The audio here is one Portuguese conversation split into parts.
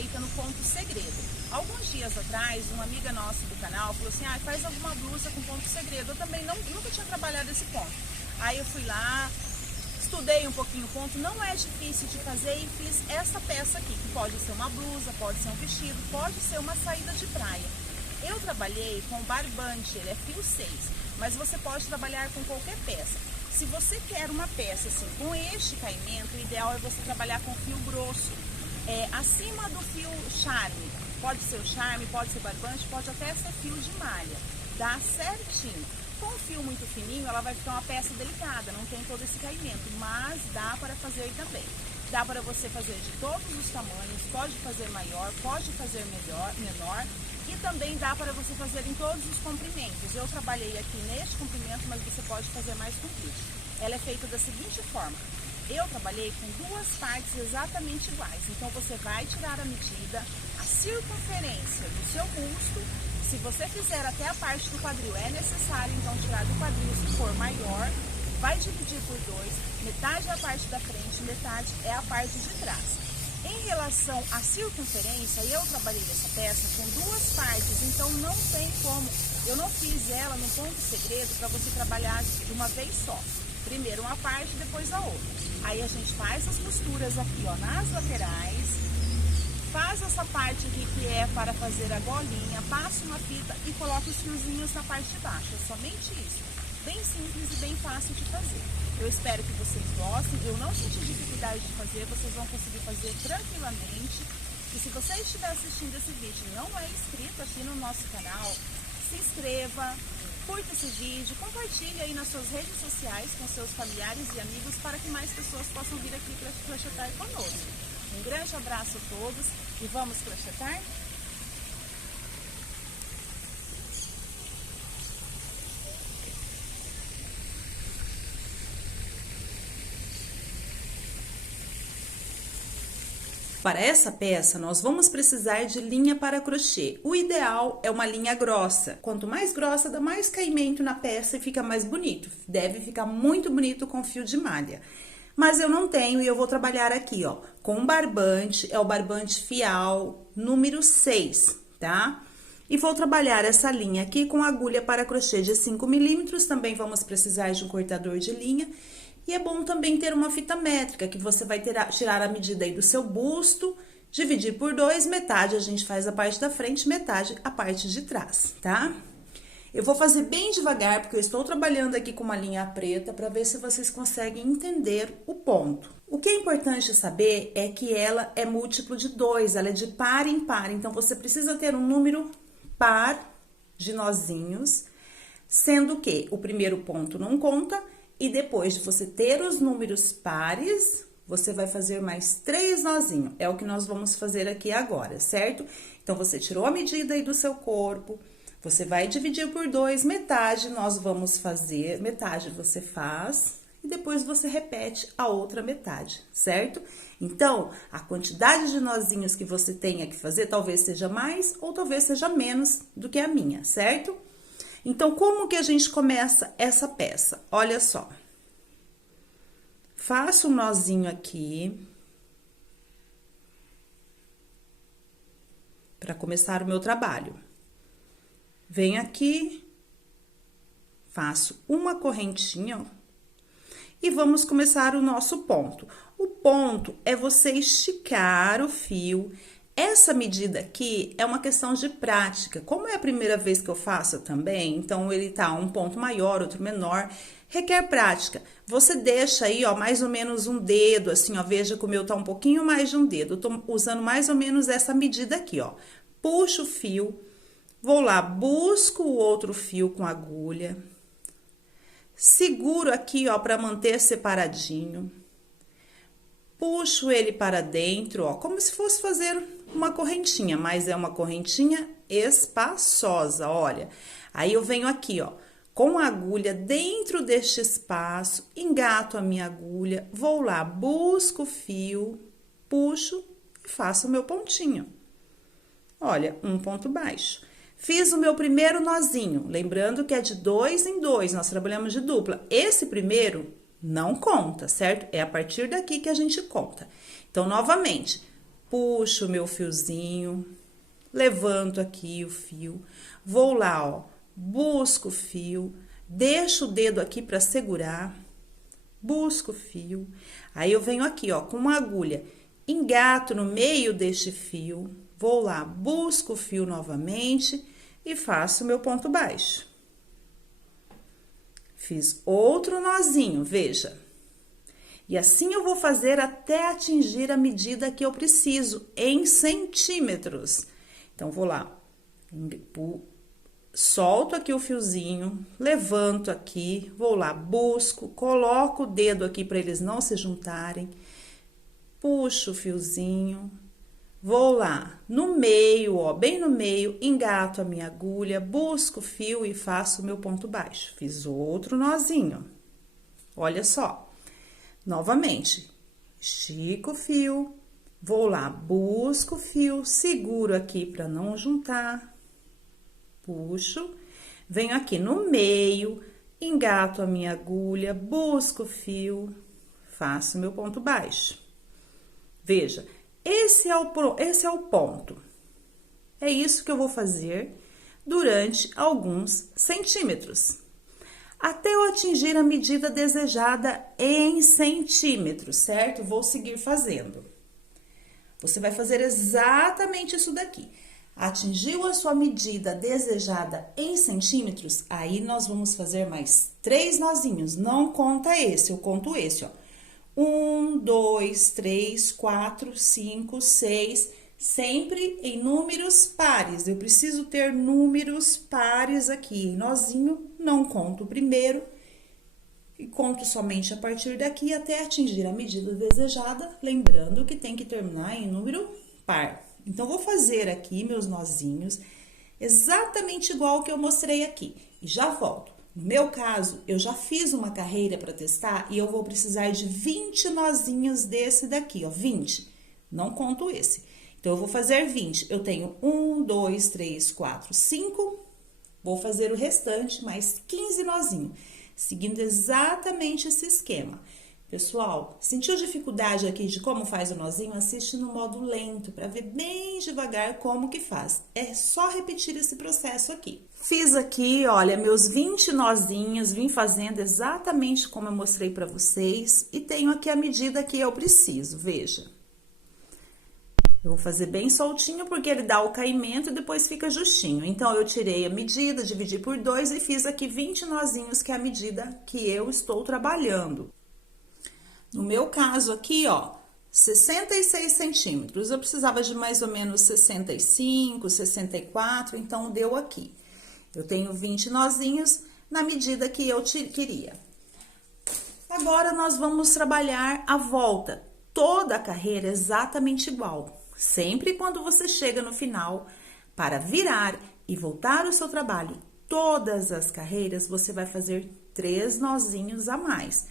feita no ponto segredo. Alguns dias atrás, uma amiga nossa do canal falou assim, faz alguma blusa com ponto segredo. Eu também nunca tinha trabalhado esse ponto. Aí eu fui lá, estudei um pouquinho o ponto, não é difícil de fazer e fiz essa peça aqui, que pode ser uma blusa, pode ser um vestido, pode ser uma saída de praia. Eu trabalhei com barbante, ele é fio 6, mas você pode trabalhar com qualquer peça. Se você quer uma peça assim, com este caimento, o ideal é você trabalhar com fio grosso, acima do fio charme. Pode ser o charme, pode ser barbante, pode até ser fio de malha. Dá certinho. Com o fio muito fininho, ela vai ficar uma peça delicada, não tem todo esse caimento, mas dá para fazer também. Dá para você fazer de todos os tamanhos, pode fazer maior, pode fazer menor e também dá para você fazer em todos os comprimentos. Eu trabalhei aqui neste comprimento, mas você pode fazer mais comprido. Ela é feita da seguinte forma. Eu trabalhei com duas partes exatamente iguais, então você vai tirar a medida, a circunferência do seu busto. Se você fizer até a parte do quadril, é necessário então tirar do quadril se for maior, vai dividir por 2, metade é a parte da frente, metade é a parte de trás. Em relação à circunferência, eu trabalhei essa peça com duas partes, então não tem como, eu não fiz ela no ponto segredo para você trabalhar de uma vez só. Primeiro uma parte, depois a outra. Aí a gente faz as costuras aqui, ó, nas laterais, faz essa parte aqui que é para fazer a golinha, passa uma fita e coloca os fiozinhos na parte de baixo. É somente isso. Bem simples e bem fácil de fazer. Eu espero que vocês gostem. Eu não senti dificuldade de fazer, vocês vão conseguir fazer tranquilamente. E se você estiver assistindo esse vídeo e não é inscrito aqui no nosso canal, se inscreva, curta esse vídeo, compartilhe aí nas suas redes sociais com seus familiares e amigos para que mais pessoas possam vir aqui para crochetar conosco. Um grande abraço a todos e vamos crochetar? Para essa peça, nós vamos precisar de linha para crochê. O ideal é uma linha grossa. Quanto mais grossa, dá mais caimento na peça e fica mais bonito. Deve ficar muito bonito com fio de malha. Mas eu não tenho e eu vou trabalhar aqui, ó, com um barbante, é o barbante Fial número 6, tá? E vou trabalhar essa linha aqui com agulha para crochê de 5 milímetros, também vamos precisar de um cortador de linha. E é bom também ter uma fita métrica, que você vai tirar a medida aí do seu busto, dividir por 2, metade a gente faz a parte da frente, metade a parte de trás, tá? Eu vou fazer bem devagar, porque eu estou trabalhando aqui com uma linha preta, para ver se vocês conseguem entender o ponto. O que é importante saber é que ela é múltiplo de 2, ela é de par em par, então você precisa ter um número par de nozinhos, sendo que o primeiro ponto não conta, e depois de você ter os números pares, você vai fazer mais 3 nozinhos. É o que nós vamos fazer aqui agora, certo? Então, você tirou a medida aí do seu corpo, você vai dividir por 2, metade nós vamos fazer, metade você faz, e depois você repete a outra metade, certo? Então, a quantidade de nozinhos que você tenha que fazer, talvez seja mais ou talvez seja menos do que a minha, certo? Então, como que a gente começa essa peça? Olha só. Faço um nozinho aqui. Para começar o meu trabalho. Venho aqui. Faço uma correntinha, ó. E vamos começar o nosso ponto. O ponto é você esticar o fio. Essa medida aqui é uma questão de prática. Como é a primeira vez que eu faço também, então ele tá um ponto maior, outro menor, requer prática. Você deixa aí, ó, mais ou menos um dedo, assim, ó, veja que o meu tá um pouquinho mais de um dedo. Eu tô usando mais ou menos essa medida aqui, ó. Puxo o fio, vou lá, busco o outro fio com agulha, seguro aqui, ó, para manter separadinho. Puxo ele para dentro, ó, como se fosse fazer uma correntinha, mas é uma correntinha espaçosa, olha. Aí, eu venho aqui, ó, com a agulha dentro deste espaço, engato a minha agulha, vou lá, busco o fio, puxo e faço o meu pontinho. Olha, um ponto baixo. Fiz o meu primeiro nozinho, lembrando que é de 2 em 2, nós trabalhamos de dupla. Esse primeiro não conta, certo? É a partir daqui que a gente conta. Então, novamente, puxo o meu fiozinho, levanto aqui o fio, vou lá, ó, busco o fio, deixo o dedo aqui para segurar, busco o fio, aí eu venho aqui, ó, com uma agulha, engato no meio deste fio, vou lá, busco o fio novamente e faço o meu ponto baixo. Fiz outro nozinho, veja. E assim eu vou fazer até atingir a medida que eu preciso, em centímetros. Então, vou lá, solto aqui o fiozinho, levanto aqui, vou lá, busco, coloco o dedo aqui para eles não se juntarem, puxo o fiozinho, vou lá, no meio, ó, bem no meio, engato a minha agulha, busco o fio e faço o meu ponto baixo. Fiz outro nozinho, olha só. Novamente, estico o fio, vou lá, busco o fio, seguro aqui para não juntar, puxo, venho aqui no meio, engato a minha agulha, busco o fio, faço meu ponto baixo. Veja, esse é o ponto. É isso que eu vou fazer durante alguns centímetros. Até eu atingir a medida desejada em centímetros, certo? Vou seguir fazendo. Você vai fazer exatamente isso daqui. Atingiu a sua medida desejada em centímetros, aí nós vamos fazer mais 3 nozinhos. Não conta esse, eu conto esse, ó. 1, 2, 3, 4, 5, 6, sempre em números pares. Eu preciso ter números pares aqui. Em nozinho, não conto o primeiro e conto somente a partir daqui até atingir a medida desejada, lembrando que tem que terminar em número par. Então, vou fazer aqui meus nozinhos exatamente igual que eu mostrei aqui e já volto. No meu caso, eu já fiz uma carreira para testar e eu vou precisar de 20 nozinhos desse daqui, ó, 20. Não conto esse. Então, eu vou fazer 20. Eu tenho 1, 2, 3, 4, 5. Vou fazer o restante, mais 15 nozinhos, seguindo exatamente esse esquema. Pessoal, sentiu dificuldade aqui de como faz o nozinho? Assiste no modo lento para ver bem devagar como que faz. É só repetir esse processo aqui. Fiz aqui, olha, meus 20 nozinhos, vim fazendo exatamente como eu mostrei para vocês e tenho aqui a medida que eu preciso, veja. Eu vou fazer bem soltinho porque ele dá o caimento e depois fica justinho. Então, eu tirei a medida, dividi por 2 e fiz aqui 20 nozinhos, que é a medida que eu estou trabalhando. No meu caso aqui, ó, 66 centímetros. Eu precisava de mais ou menos 65, 64, então deu aqui. Eu tenho 20 nozinhos na medida que eu queria. Agora, nós vamos trabalhar a volta. Toda a carreira é exatamente igual. Sempre quando você chega no final, para virar e voltar o seu trabalho, todas as carreiras, você vai fazer 3 nozinhos a mais.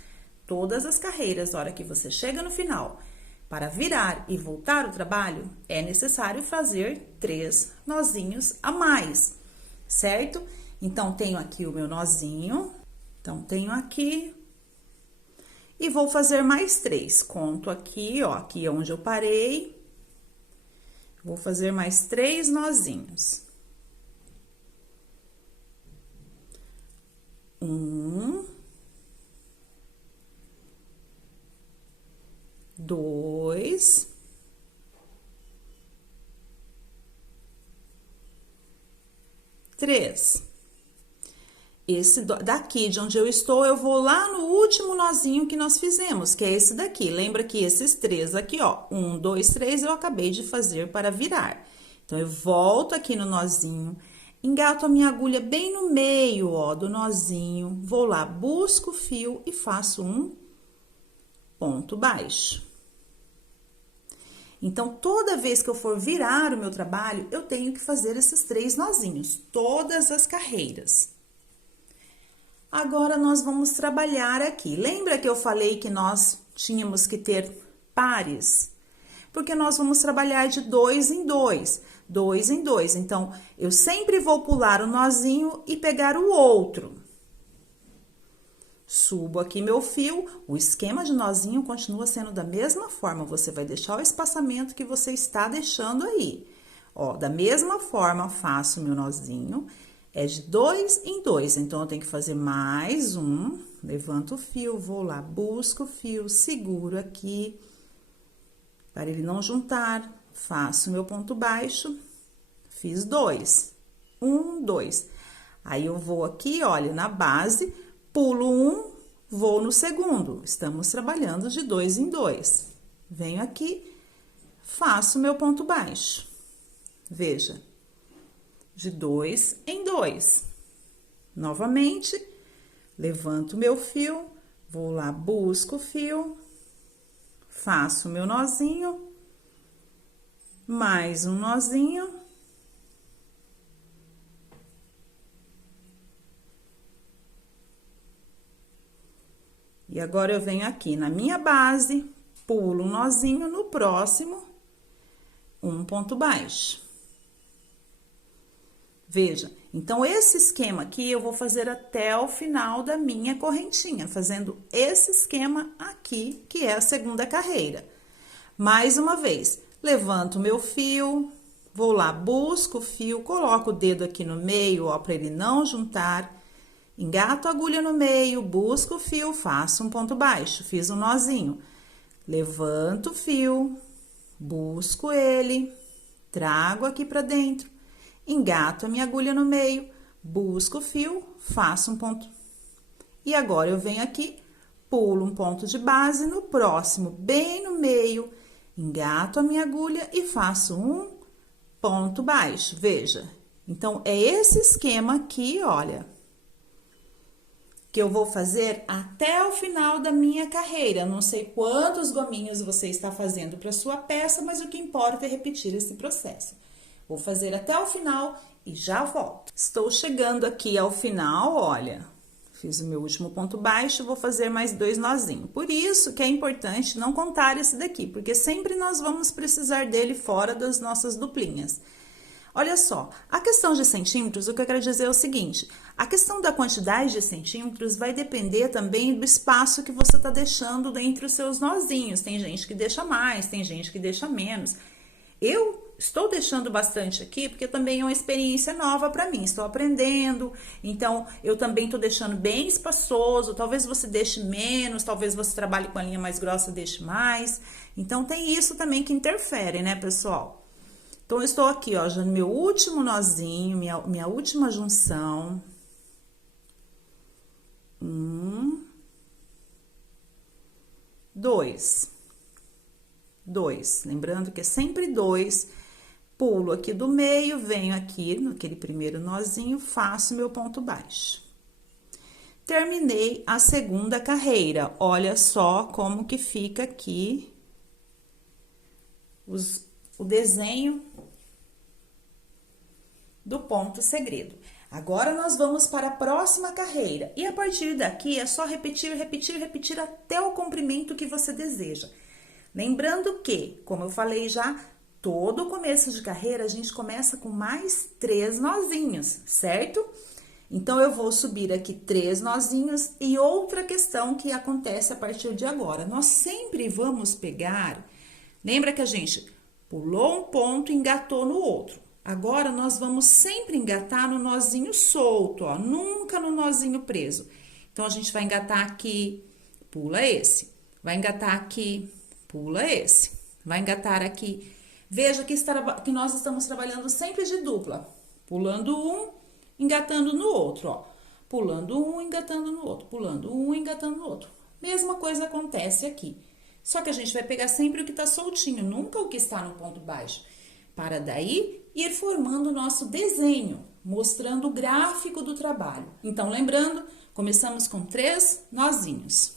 Todas as carreiras, na hora que você chega no final, para virar e voltar o trabalho, é necessário fazer 3 nozinhos a mais, certo? Então, tenho aqui o meu nozinho, então, tenho aqui e vou fazer mais 3. Conto aqui, ó, aqui é onde eu parei. Vou fazer mais 3 nozinhos. 1, 2, 3. Esse daqui de onde eu estou, eu vou lá no último nozinho que nós fizemos, que é esse daqui. Lembra que esses 3 aqui, ó, 1, 2, 3, eu acabei de fazer para virar. Então, eu volto aqui no nozinho, engato a minha agulha bem no meio, ó, do nozinho, vou lá, busco o fio e faço um ponto baixo. Então, toda vez que eu for virar o meu trabalho, eu tenho que fazer esses 3 nozinhos, todas as carreiras. Agora, nós vamos trabalhar aqui. Lembra que eu falei que nós tínhamos que ter pares? Porque nós vamos trabalhar de 2 em 2, 2 em 2. Então, eu sempre vou pular o nozinho e pegar o outro. Subo aqui meu fio, o esquema de nozinho continua sendo da mesma forma, você vai deixar o espaçamento que você está deixando aí. Ó, da mesma forma, faço meu nozinho, é de 2 em 2, então eu tenho que fazer mais um, levanto o fio, vou lá, busco o fio, seguro aqui, para ele não juntar, faço meu ponto baixo, fiz 2, 1, 2. Aí eu vou aqui, olha, na base, pulo um, vou no segundo. Estamos trabalhando de 2 em 2. Venho aqui, faço meu ponto baixo. Veja, de 2 em 2. Novamente, levanto meu fio, vou lá, busco o fio, faço meu nozinho, mais um nozinho. E agora, eu venho aqui na minha base, pulo um nozinho, no próximo, um ponto baixo. Veja, então, esse esquema aqui, eu vou fazer até o final da minha correntinha, fazendo esse esquema aqui, que é a segunda carreira. Mais uma vez, levanto meu fio, vou lá, busco o fio, coloco o dedo aqui no meio, ó, para ele não juntar. Engato a agulha no meio, busco o fio, faço um ponto baixo, fiz um nozinho. Levanto o fio, busco ele, trago aqui pra dentro, engato a minha agulha no meio, busco o fio, faço um ponto. E agora, eu venho aqui, pulo um ponto de base, no próximo, bem no meio, engato a minha agulha e faço um ponto baixo, veja. Então, é esse esquema aqui, olha, que eu vou fazer até o final da minha carreira. Não sei quantos gominhos você está fazendo para sua peça, mas o que importa é repetir esse processo. Vou fazer até o final e já volto. Estou chegando aqui ao final, olha, fiz o meu último ponto baixo, vou fazer mais 2 nozinhos. Por isso que é importante não contar esse daqui, porque sempre nós vamos precisar dele fora das nossas duplinhas. Olha só, a questão de centímetros, o que eu quero dizer é o seguinte, a questão da quantidade de centímetros vai depender também do espaço que você tá deixando entre os seus nozinhos. Tem gente que deixa mais, tem gente que deixa menos. Eu estou deixando bastante aqui porque também é uma experiência nova para mim, estou aprendendo, então eu também estou deixando bem espaçoso, talvez você deixe menos, talvez você trabalhe com a linha mais grossa, deixe mais. Então tem isso também que interfere, né, pessoal? Então, eu estou aqui, ó, já no meu último nozinho, minha última junção. 1, 2. 2. Lembrando que é sempre 2. Pulo aqui do meio, venho aqui naquele primeiro nozinho, faço meu ponto baixo. Terminei a segunda carreira. Olha só como que fica aqui o desenho do ponto segredo. Agora, nós vamos para a próxima carreira. E a partir daqui, é só repetir, repetir, repetir até o comprimento que você deseja. Lembrando que, como eu falei já, todo começo de carreira, a gente começa com mais 3 nozinhos, certo? Então, eu vou subir aqui 3 nozinhos. E outra questão que acontece a partir de agora, nós sempre vamos pegar... Lembra que a gente pulou um ponto e engatou no outro. Agora, nós vamos sempre engatar no nozinho solto, ó, nunca no nozinho preso. Então, a gente vai engatar aqui, pula esse. Vai engatar aqui, pula esse. Vai engatar aqui. Veja que nós estamos trabalhando sempre de dupla. Pulando um, engatando no outro, ó. Pulando um, engatando no outro. Pulando um, engatando no outro. Mesma coisa acontece aqui. Só que a gente vai pegar sempre o que tá soltinho, nunca o que está no ponto baixo. Para daí, ir formando o nosso desenho, mostrando o gráfico do trabalho. Então, lembrando, começamos com 3 nozinhos.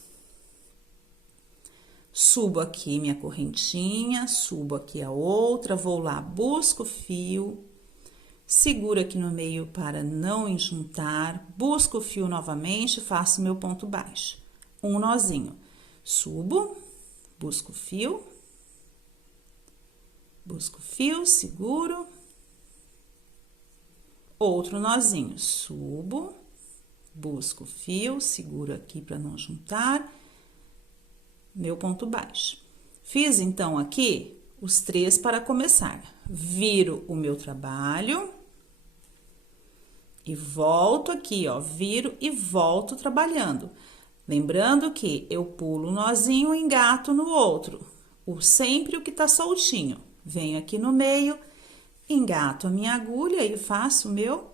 Subo aqui minha correntinha, subo aqui a outra, vou lá, busco o fio, seguro aqui no meio para não enjuntar, busco o fio novamente, faço meu ponto baixo. Um nozinho. Subo, busco o fio, seguro, outro nozinho, subo, busco o fio, seguro aqui para não juntar, meu ponto baixo. Fiz, então, aqui os 3 para começar. Viro o meu trabalho e volto aqui, ó, viro e volto trabalhando. Lembrando que eu pulo um nozinho e engato no outro, sempre o que tá soltinho. Venho aqui no meio, engato a minha agulha e faço o meu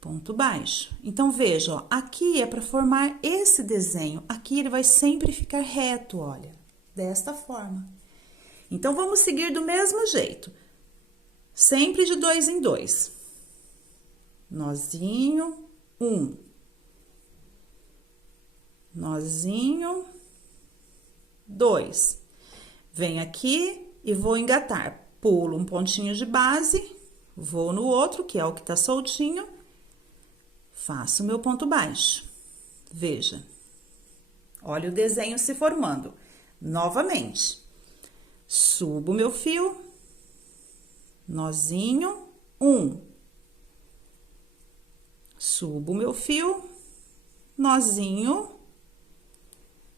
ponto baixo. Então, veja, ó, aqui é para formar esse desenho. Aqui ele vai sempre ficar reto, olha, desta forma. Então, vamos seguir do mesmo jeito. Sempre de 2 em 2. Nozinho, 1. Nozinho, 2. Venho aqui e vou engatar. Pulo um pontinho de base, vou no outro, que é o que tá soltinho, faço o meu ponto baixo. Veja, olha o desenho se formando. Novamente, subo meu fio, nozinho, 1. Subo meu fio, nozinho,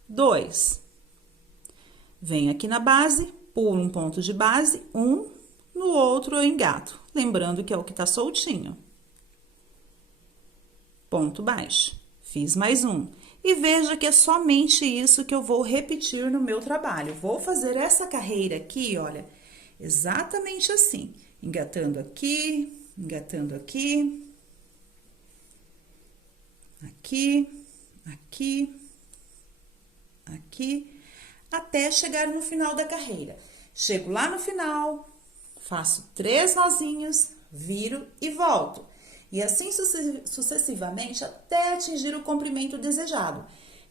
2. Venho aqui na base, pulo um ponto de base, 1, no outro eu engato. Lembrando que é o que tá soltinho. Ponto baixo. Fiz mais um. E veja que é somente isso que eu vou repetir no meu trabalho. Vou fazer essa carreira aqui, olha, exatamente assim. Engatando aqui, aqui, aqui, até chegar no final da carreira. Chego lá no final, faço 3 nozinhos, viro e volto. E assim sucessivamente até atingir o comprimento desejado.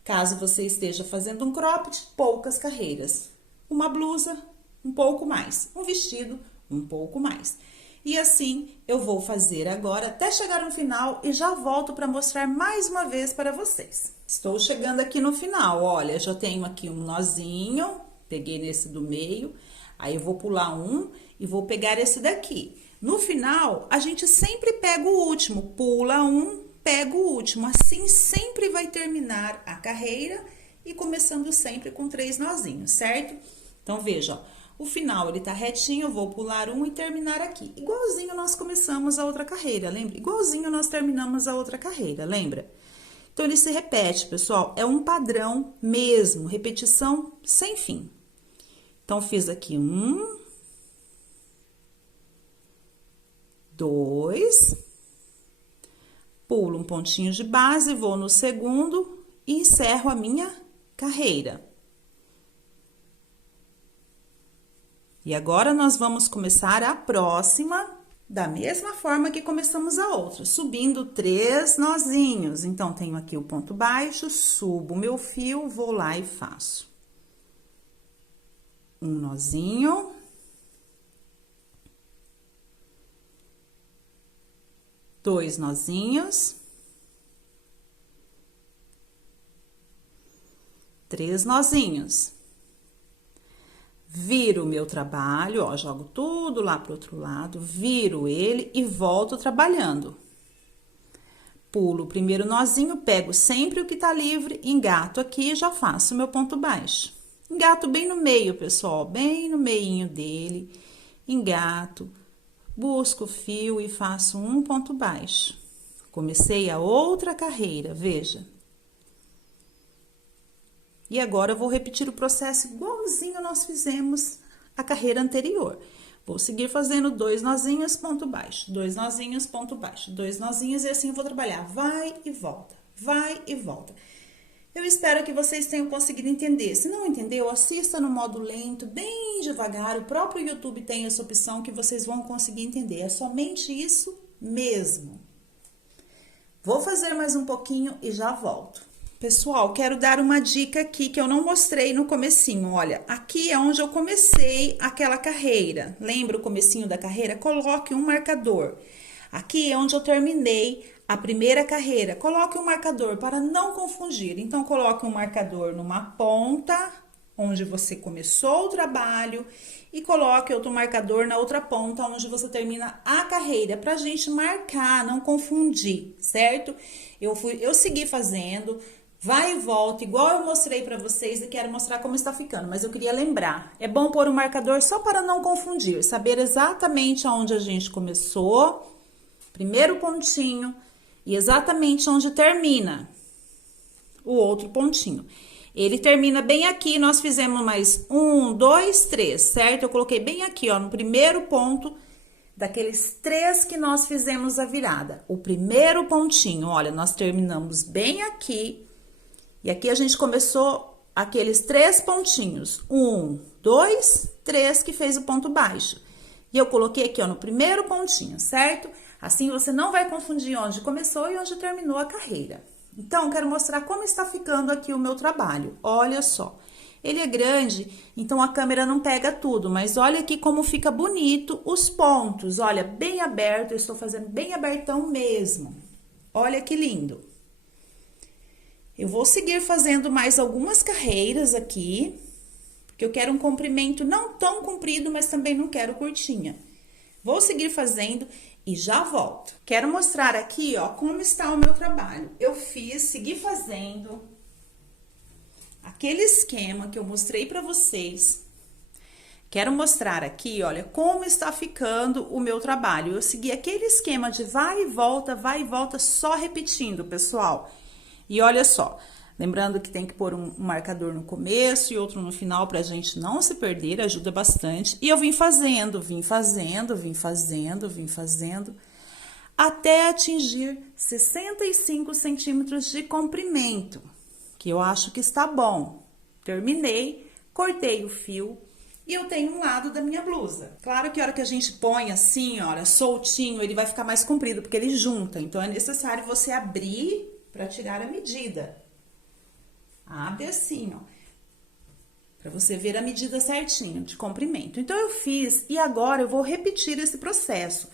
Caso você esteja fazendo um cropped, poucas carreiras. Uma blusa, um pouco mais. Um vestido, um pouco mais. E assim eu vou fazer agora até chegar no final e já volto para mostrar mais uma vez para vocês. Estou chegando aqui no final, olha, já tenho aqui um nozinho, peguei nesse do meio, aí eu vou pular um e vou pegar esse daqui. No final, a gente sempre pega o último, pula um, pega o último, assim sempre vai terminar a carreira e começando sempre com 3 nozinhos, certo? Então, veja, ó, o final ele tá retinho, eu vou pular um e terminar aqui. Igualzinho nós começamos a outra carreira, lembra? Igualzinho nós terminamos a outra carreira, lembra? Então, ele se repete, pessoal, é um padrão mesmo, repetição sem fim. Então, fiz aqui 1, 2, pulo um pontinho de base, vou no segundo e encerro a minha carreira. E agora, nós vamos começar a próxima da mesma forma que começamos a outra, subindo 3 nozinhos. Então, tenho aqui o ponto baixo, subo o meu fio, vou lá e faço um nozinho, dois nozinhos, 3 nozinhos. Viro o meu trabalho, ó, jogo tudo lá pro outro lado, viro ele e volto trabalhando. Pulo o primeiro nozinho, pego sempre o que tá livre, engato aqui e já faço o meu ponto baixo. Engato bem no meio, pessoal, bem no meinho dele, engato, busco o fio e faço um ponto baixo. Comecei a outra carreira, veja. E agora, eu vou repetir o processo igualzinho nós fizemos a carreira anterior. Vou seguir fazendo 2 nozinhos, ponto baixo, 2 nozinhos, ponto baixo, 2 nozinhos e assim eu vou trabalhar. Vai e volta, vai e volta. Eu espero que vocês tenham conseguido entender. Se não entendeu, assista no modo lento, bem devagar. O próprio YouTube tem essa opção que vocês vão conseguir entender. É somente isso mesmo. Vou fazer mais um pouquinho e já volto. Pessoal, quero dar uma dica aqui que eu não mostrei no comecinho. Olha, aqui é onde eu comecei aquela carreira. Lembra o comecinho da carreira? Coloque um marcador. Aqui é onde eu terminei a primeira carreira. Coloque um marcador para não confundir. Então, coloque um marcador numa ponta onde você começou o trabalho e coloque outro marcador na outra ponta onde você termina a carreira, pra gente marcar, não confundir, certo? Eu segui fazendo, vai e volta, igual eu mostrei pra vocês e quero mostrar como está ficando, mas eu queria lembrar, é bom pôr um marcador só para não confundir, saber exatamente aonde a gente começou, primeiro pontinho, e exatamente onde termina o outro pontinho. Ele termina bem aqui, nós fizemos mais 1, 2, 3, certo? Eu coloquei bem aqui, ó, no primeiro ponto daqueles 3 que nós fizemos a virada. O primeiro pontinho, olha, nós terminamos bem aqui. E aqui a gente começou aqueles 3 pontinhos. 1, 2, 3 que fez o ponto baixo. E eu coloquei aqui, ó, no primeiro pontinho, certo? Assim você não vai confundir onde começou e onde terminou a carreira. Então, quero mostrar como está ficando aqui o meu trabalho. Olha só, ele é grande, então a câmera não pega tudo, mas olha aqui como fica bonito os pontos. Olha, bem aberto, eu estou fazendo bem abertão mesmo. Olha que lindo. Eu vou seguir fazendo mais algumas carreiras aqui, porque eu quero um comprimento não tão comprido, mas também não quero curtinha. Vou seguir fazendo e já volto. Quero mostrar aqui, ó, como está o meu trabalho. Eu segui fazendo aquele esquema que eu mostrei pra vocês. Quero mostrar aqui, olha, como está ficando o meu trabalho. Eu segui aquele esquema de vai e volta, só repetindo, pessoal. E olha só, lembrando que tem que pôr um marcador no começo e outro no final pra gente não se perder, ajuda bastante. E eu vim fazendo, até atingir 65 centímetros de comprimento, que eu acho que está bom. Terminei, cortei o fio e eu tenho um lado da minha blusa. Claro que a hora que a gente põe assim, olha, soltinho, ele vai ficar mais comprido, porque ele junta. Então, é necessário você abrir para tirar a medida. Abre assim, ó, para você ver a medida certinho de comprimento. Então, eu fiz e agora eu vou repetir esse processo.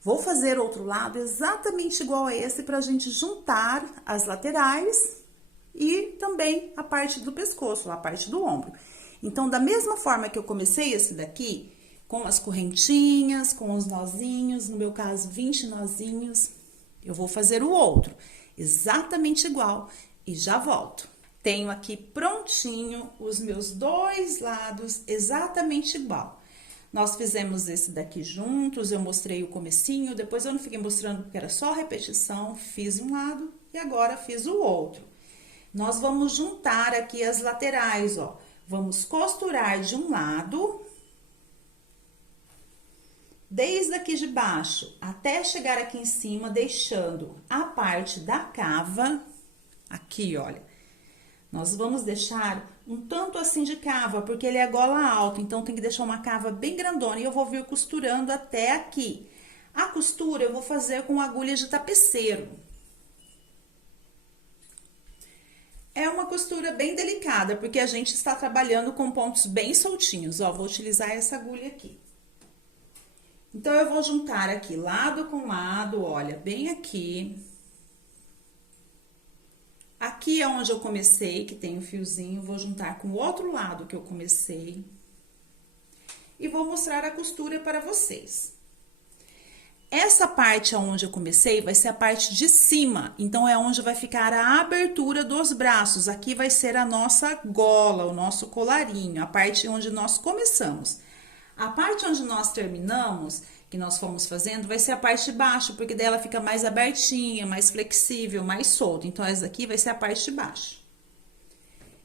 Vou fazer outro lado exatamente igual a esse pra gente juntar as laterais e também a parte do pescoço, a parte do ombro. Então, da mesma forma que eu comecei esse daqui, com as correntinhas, com os nozinhos, no meu caso, 20 nozinhos, eu vou fazer o outro, exatamente igual, e já volto. Tenho aqui prontinho os meus 2 lados exatamente igual. Nós fizemos esse daqui juntos, eu mostrei o comecinho, depois eu não fiquei mostrando porque era só repetição, fiz um lado e agora fiz o outro. Nós vamos juntar aqui as laterais, ó. Vamos costurar de um lado, desde aqui de baixo até chegar aqui em cima, deixando a parte da cava, aqui, olha. Nós vamos deixar um tanto assim de cava, porque ele é gola alta, então tem que deixar uma cava bem grandona. E eu vou vir costurando até aqui. A costura eu vou fazer com agulha de tapeceiro. É uma costura bem delicada, porque a gente está trabalhando com pontos bem soltinhos. Ó, vou utilizar essa agulha aqui. Então, eu vou juntar aqui lado com lado, olha, bem aqui. Aqui é onde eu comecei, que tem o fiozinho, vou juntar com o outro lado que eu comecei. E vou mostrar a costura para vocês. Essa parte onde eu comecei vai ser a parte de cima, então é onde vai ficar a abertura dos braços. Aqui vai ser a nossa gola, o nosso colarinho, a parte onde nós começamos. A parte onde nós terminamos, que nós fomos fazendo, vai ser a parte de baixo, porque daí ela fica mais abertinha, mais flexível, mais solta. Então, essa aqui vai ser a parte de baixo.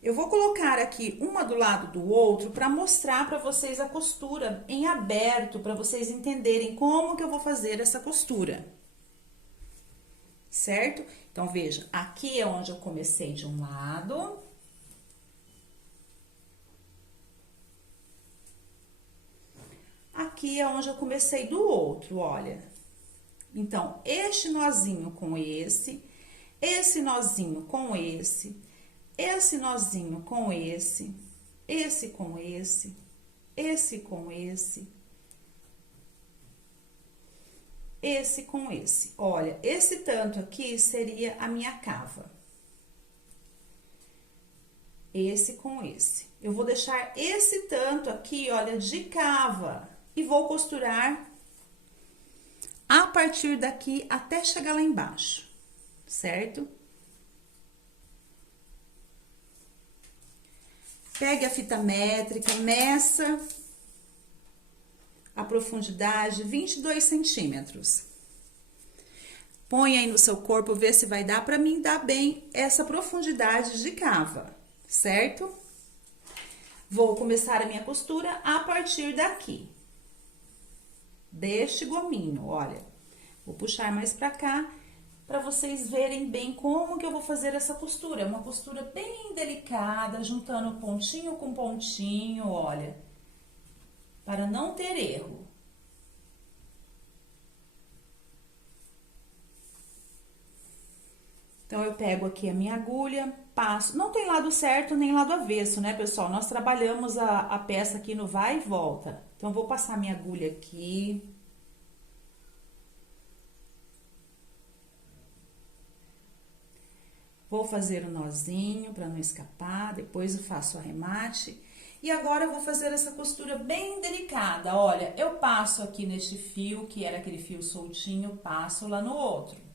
Eu vou colocar aqui uma do lado do outro para mostrar para vocês a costura em aberto, para vocês entenderem como que eu vou fazer essa costura. Certo? Então, veja, aqui é onde eu comecei de um lado. Aqui é onde eu comecei do outro, olha. Então, este nozinho com esse nozinho com esse nozinho com esse com esse com esse com esse. Olha, esse tanto aqui seria a minha cava. esse com esse. Eu vou deixar esse tanto aqui, olha, de cava e vou costurar a partir daqui até chegar lá embaixo, certo? Pegue a fita métrica, meça a profundidade 22 centímetros. Põe aí no seu corpo, vê se vai dar. Pra mim, dá bem essa profundidade de cava, certo? Vou começar a minha costura a partir daqui. Deste gominho, olha. Vou puxar mais pra cá, pra vocês verem bem como que eu vou fazer essa costura. É uma costura bem delicada, juntando pontinho com pontinho, olha. Para não ter erro. Então, eu pego aqui a minha agulha, passo. Não tem lado certo nem lado avesso, né, pessoal? Nós trabalhamos a peça aqui no vai e volta. Então, eu vou passar minha agulha aqui. Vou fazer o nozinho para não escapar, depois eu faço o arremate. E agora eu vou fazer essa costura bem delicada. Olha, eu passo aqui neste fio, que era aquele fio soltinho, passo lá no outro.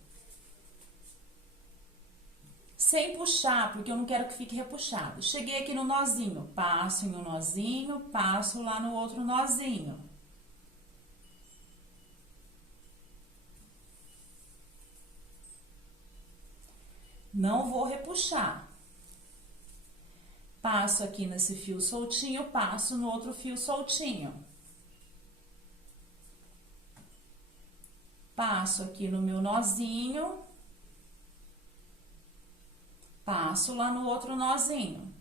Sem puxar, porque eu não quero que fique repuxado. Cheguei aqui no nozinho, passo em um nozinho, passo lá no outro nozinho. Não vou repuxar. Passo aqui nesse fio soltinho, passo no outro fio soltinho. Passo aqui no meu nozinho. Passo lá no outro nozinho.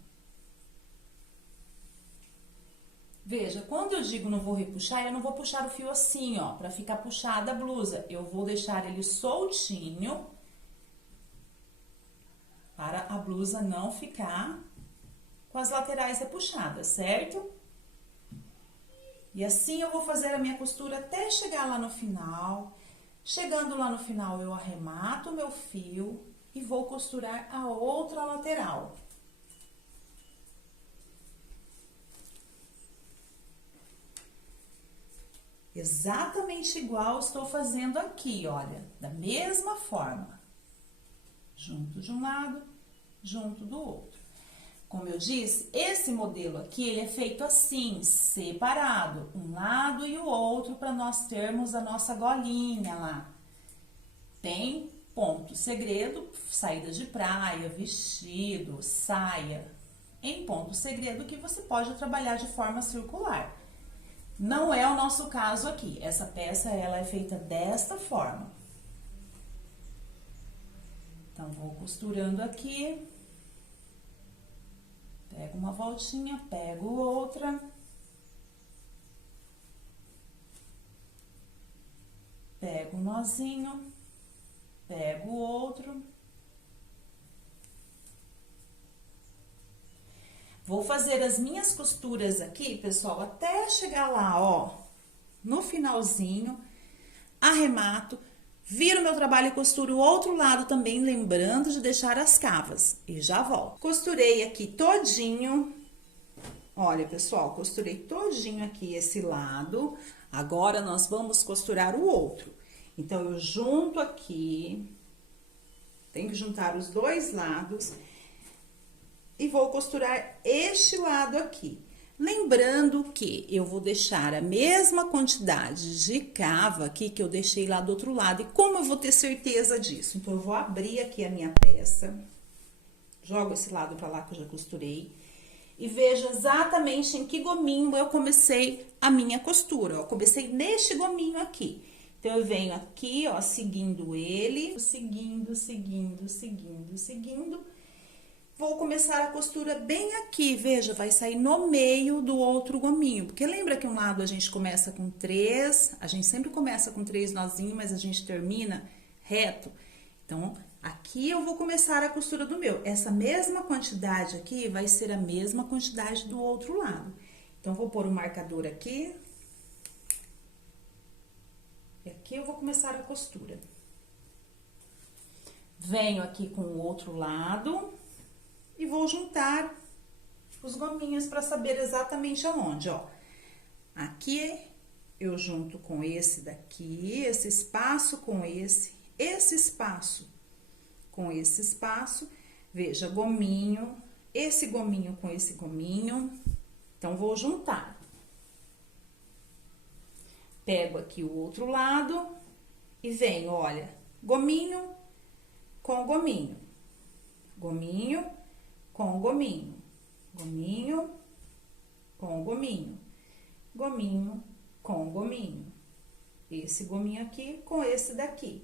Veja, quando eu digo não vou repuxar, eu não vou puxar o fio assim, ó, pra ficar puxada a blusa. Eu vou deixar ele soltinho, para a blusa não ficar com as laterais repuxadas, certo? E assim eu vou fazer a minha costura até chegar lá no final. Chegando lá no final, eu arremato o meu fio e vou costurar a outra lateral. Exatamente igual estou fazendo aqui, olha, da mesma forma. Junto de um lado, junto do outro. Como eu disse, esse modelo aqui, ele é feito assim, separado, um lado e o outro, para nós termos a nossa golinha lá. Tem ponto segredo, saída de praia, vestido, saia. Em ponto segredo que você pode trabalhar de forma circular. Não é o nosso caso aqui. Essa peça, ela é feita desta forma. Então, vou costurando aqui. Pego uma voltinha, pego outra. Pego um nozinho, pego outro. Vou fazer as minhas costuras aqui, pessoal, até chegar lá, ó, no finalzinho, arremato, viro meu trabalho e costuro o outro lado também, lembrando de deixar as cavas, e já volto. Costurei aqui todinho, olha, pessoal, costurei todinho aqui esse lado, agora nós vamos costurar o outro. Então, eu junto aqui, tem que juntar os dois lados, e vou costurar este lado aqui. Lembrando que eu vou deixar a mesma quantidade de cava aqui que eu deixei lá do outro lado. E como eu vou ter certeza disso? Então, eu vou abrir aqui a minha peça, jogo esse lado pra lá que eu já costurei, e vejo exatamente em que gominho eu comecei a minha costura, ó. Comecei neste gominho aqui. Então, eu venho aqui, ó, seguindo ele, seguindo. Vou começar a costura bem aqui, veja, vai sair no meio do outro gominho. Porque lembra que um lado a gente começa com 3, a gente sempre começa com 3 nozinhos, mas a gente termina reto. Então, aqui eu vou começar a costura do meu. Essa mesma quantidade aqui vai ser a mesma quantidade do outro lado. Então, vou pôr o marcador aqui. E aqui eu vou começar a costura. Venho aqui com o outro lado. E vou juntar os gominhos para saber exatamente aonde, ó. Aqui eu junto com esse daqui, esse espaço com esse espaço com esse espaço. Veja, gominho, esse gominho com esse gominho. Então, vou juntar. Pego aqui o outro lado e venho, olha, gominho com gominho. Gominho com gominho. Gominho com gominho. Gominho com gominho. Esse gominho aqui com esse daqui.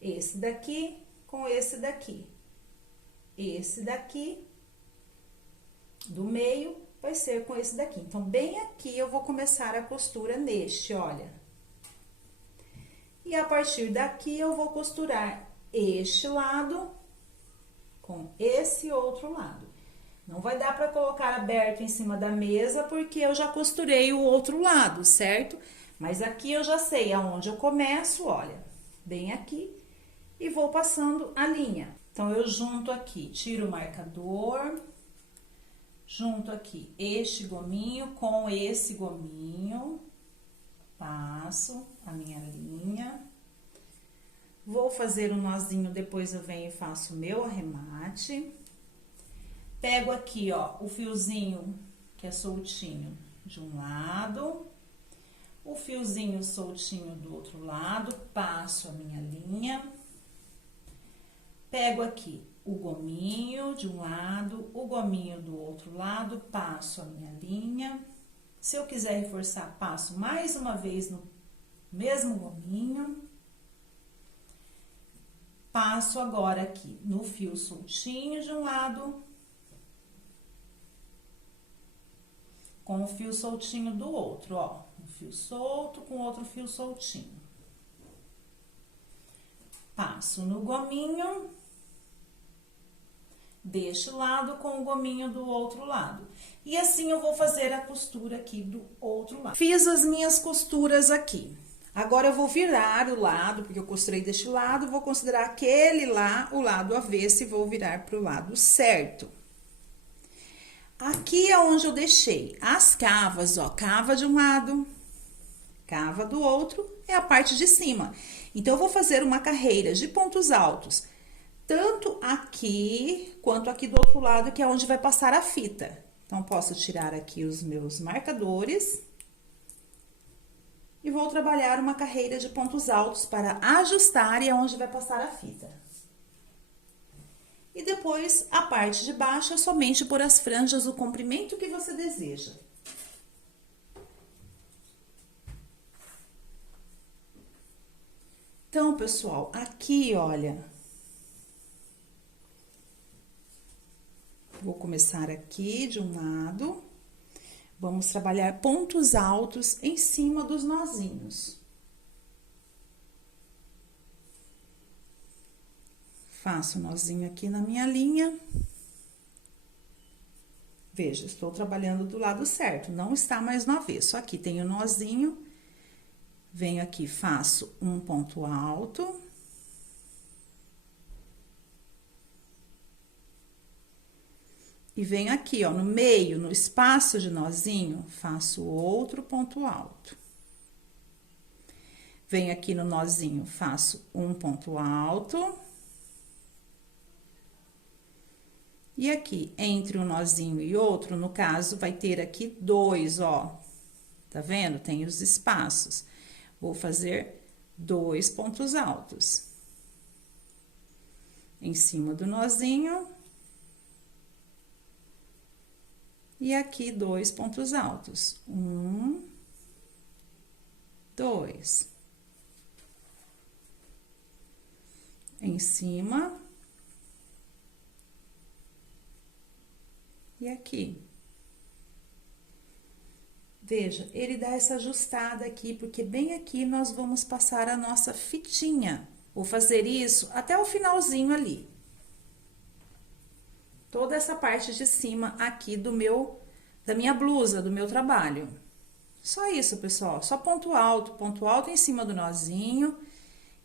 Esse daqui com esse daqui. Esse daqui do meio vai ser com esse daqui. Então, bem aqui eu vou começar a costura neste, olha. E a partir daqui eu vou costurar este lado com esse outro lado. Não vai dar para colocar aberto em cima da mesa, porque eu já costurei o outro lado, certo? Mas aqui eu já sei aonde eu começo, olha, bem aqui, e vou passando a linha. Então, eu junto aqui, tiro o marcador, junto aqui este gominho com esse gominho, passo a minha linha, vou fazer um nozinho, depois eu venho e faço o meu arremate. Pego aqui, ó, o fiozinho que é soltinho de um lado, o fiozinho soltinho do outro lado, passo a minha linha. Pego aqui o gominho de um lado, o gominho do outro lado, passo a minha linha. Se eu quiser reforçar, passo mais uma vez no mesmo gominho. Passo agora aqui no fio soltinho de um lado, com o fio soltinho do outro, ó. Um fio solto com outro fio soltinho. Passo no gominho deste lado com o gominho do outro lado. E assim eu vou fazer a costura aqui do outro lado. Fiz as minhas costuras aqui. Agora eu vou virar o lado, porque eu costurei deste lado, vou considerar aquele lá, o lado avesso, e vou virar pro lado certo. Aqui é onde eu deixei as cavas, ó, cava de um lado, cava do outro, é a parte de cima. Então, eu vou fazer uma carreira de pontos altos, tanto aqui, quanto aqui do outro lado, que é onde vai passar a fita. Então, posso tirar aqui os meus marcadores e vou trabalhar uma carreira de pontos altos para ajustar e é onde vai passar a fita. E depois, a parte de baixo é somente por as franjas, o comprimento que você deseja. Então, pessoal, aqui, olha, vou começar aqui de um lado, vamos trabalhar pontos altos em cima dos nozinhos. Faço um nozinho aqui na minha linha. Veja, estou trabalhando do lado certo, não está mais no avesso. Aqui tem o nozinho, venho aqui, faço um ponto alto. E venho aqui, ó, no meio, no espaço de nozinho, faço outro ponto alto. Venho aqui no nozinho, faço um ponto alto. E aqui, entre um nozinho e outro, no caso, vai ter aqui dois, ó. Tá vendo? Tem os espaços. Vou fazer 2 pontos altos. Em cima do nozinho. E aqui, 2 pontos altos. 1, 2. Em cima. E aqui. Veja, ele dá essa ajustada aqui, porque bem aqui nós vamos passar a nossa fitinha. Vou fazer isso até o finalzinho ali. Toda essa parte de cima aqui da minha blusa, do meu trabalho. Só isso, pessoal, só ponto alto em cima do nozinho.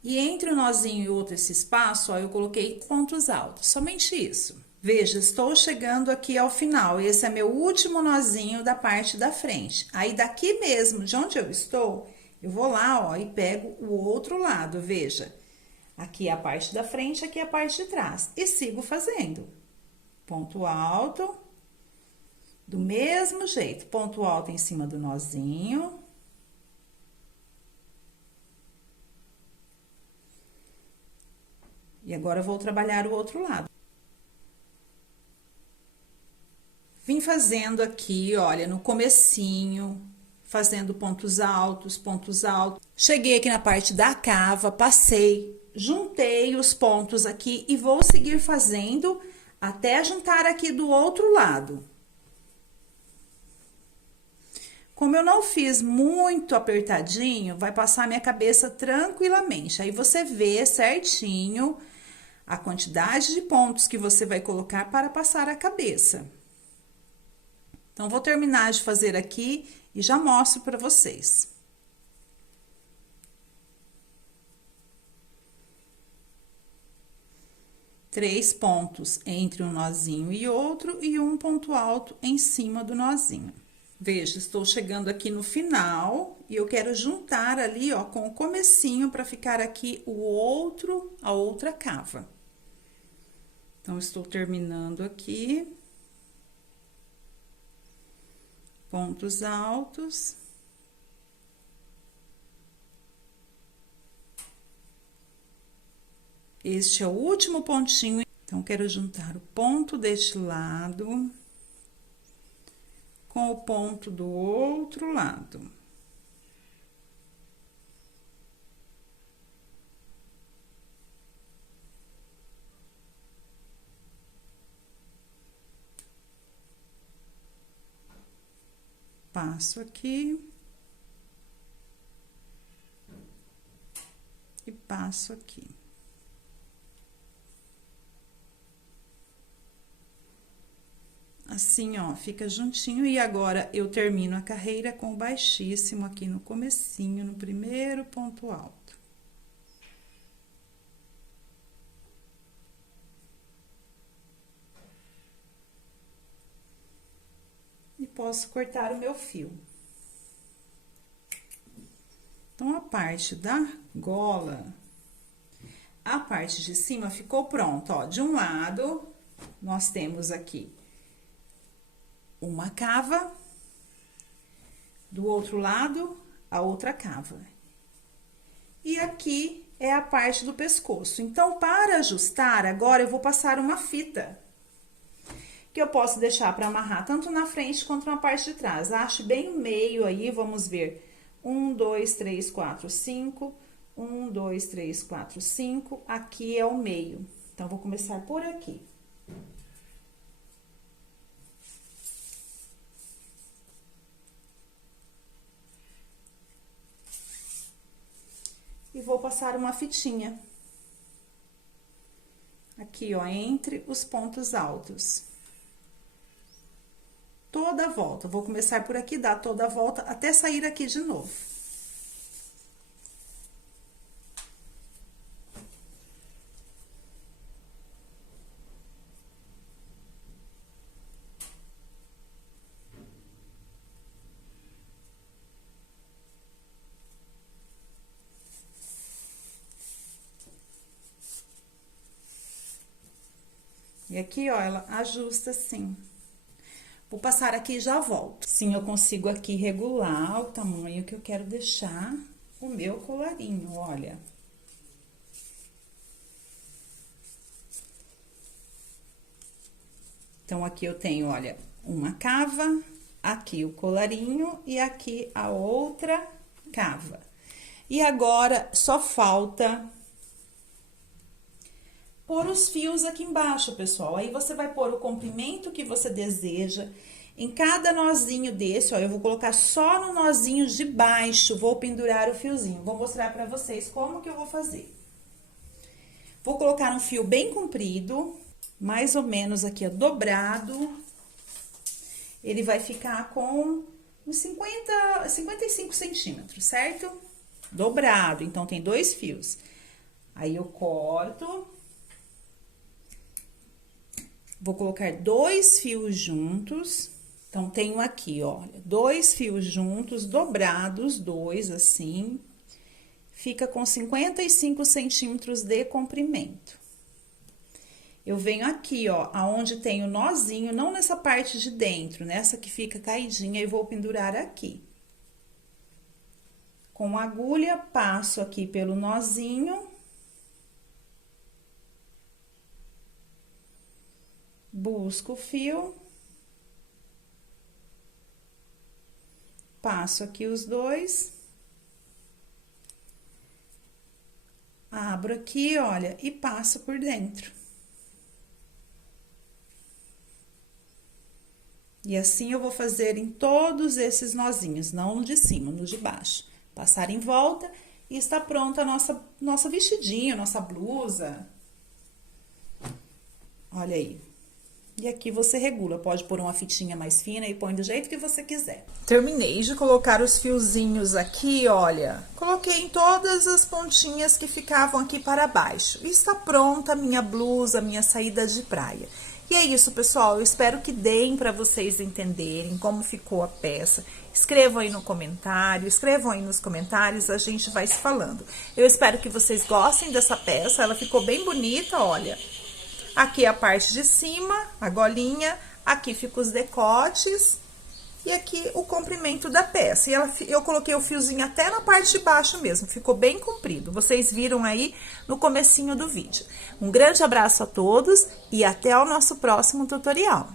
E entre o nozinho e outro, esse espaço, ó, eu coloquei pontos altos, somente isso. Veja, estou chegando aqui ao final. Esse é meu último nozinho da parte da frente. Aí, daqui mesmo, de onde eu estou, eu vou lá, ó, e pego o outro lado, veja. Aqui é a parte da frente, aqui é a parte de trás. E sigo fazendo. Ponto alto. Do mesmo jeito, ponto alto em cima do nozinho. E agora, eu vou trabalhar o outro lado. Vim fazendo aqui, olha, no comecinho, fazendo pontos altos, pontos altos. Cheguei aqui na parte da cava, passei, juntei os pontos aqui e vou seguir fazendo até juntar aqui do outro lado. Como eu não fiz muito apertadinho, vai passar a minha cabeça tranquilamente. Aí, você vê certinho a quantidade de pontos que você vai colocar para passar a cabeça. Então, vou terminar de fazer aqui e já mostro para vocês. Três pontos entre um nozinho e outro e um ponto alto em cima do nozinho. Veja, estou chegando aqui no final e eu quero juntar ali, ó, com o comecinho para ficar aqui a outra cava. Então, estou terminando aqui. Pontos altos. Este é o último pontinho. Então, quero juntar o ponto deste lado com o ponto do outro lado. Passo aqui. E passo aqui. Assim, ó, fica juntinho. E agora, eu termino a carreira com o baixíssimo aqui no comecinho, no primeiro ponto alto. E posso cortar o meu fio. Então, a parte da gola, a parte de cima ficou pronta, ó. De um lado, nós temos aqui uma cava, do outro lado, a outra cava. E aqui é a parte do pescoço. Então, para ajustar, agora eu vou passar uma fita, que eu posso deixar para amarrar tanto na frente quanto na parte de trás. Acho bem o meio aí, vamos ver. 1, 2, 3, 4, 5. 1, 2, 3, 4, 5. Aqui é o meio. Então, vou começar por aqui. E vou passar uma fitinha. Aqui, ó, entre os pontos altos. Toda a volta. Vou começar por aqui, dar toda a volta até sair aqui de novo. E aqui, ó, ela ajusta assim. Vou passar aqui e já volto. Sim, eu consigo aqui regular o tamanho que eu quero deixar o meu colarinho, olha. Então, aqui eu tenho, olha, uma cava, aqui o colarinho e aqui a outra cava. E agora, só falta pôr os fios aqui embaixo, pessoal. Aí, você vai pôr o comprimento que você deseja. Em cada nozinho desse, ó, eu vou colocar só no nozinho de baixo, vou pendurar o fiozinho. Vou mostrar pra vocês como que eu vou fazer. Vou colocar um fio bem comprido, mais ou menos aqui, ó, dobrado. Ele vai ficar com uns 55 centímetros, certo? Dobrado, então, tem 2 fios. Aí, eu corto. Vou colocar 2 fios juntos. Então, tenho aqui, olha, 2 fios juntos, dobrados, 2 assim. Fica com 55 centímetros de comprimento. Eu venho aqui, ó, aonde tem o nozinho, não nessa parte de dentro, nessa que fica caidinha, e vou pendurar aqui. Com a agulha, passo aqui pelo nozinho. Busco o fio. Passo aqui os dois. Abro aqui, olha, e passo por dentro. E assim eu vou fazer em todos esses nozinhos, não no de cima, no de baixo. Passar em volta e está pronta a nossa vestidinho, nossa blusa. Olha aí. E aqui você regula, pode pôr uma fitinha mais fina e põe do jeito que você quiser. Terminei de colocar os fiozinhos aqui, olha. Coloquei em todas as pontinhas que ficavam aqui para baixo. E está pronta a minha blusa, a minha saída de praia. E é isso, pessoal, eu espero que deem para vocês entenderem como ficou a peça. Escrevam aí no comentário, escrevam aí nos comentários, a gente vai se falando. Eu espero que vocês gostem dessa peça, ela ficou bem bonita, olha. Aqui a parte de cima, a golinha, aqui ficam os decotes e aqui o comprimento da peça. E eu coloquei o fiozinho até na parte de baixo mesmo, ficou bem comprido. Vocês viram aí no comecinho do vídeo. Um grande abraço a todos e até o nosso próximo tutorial.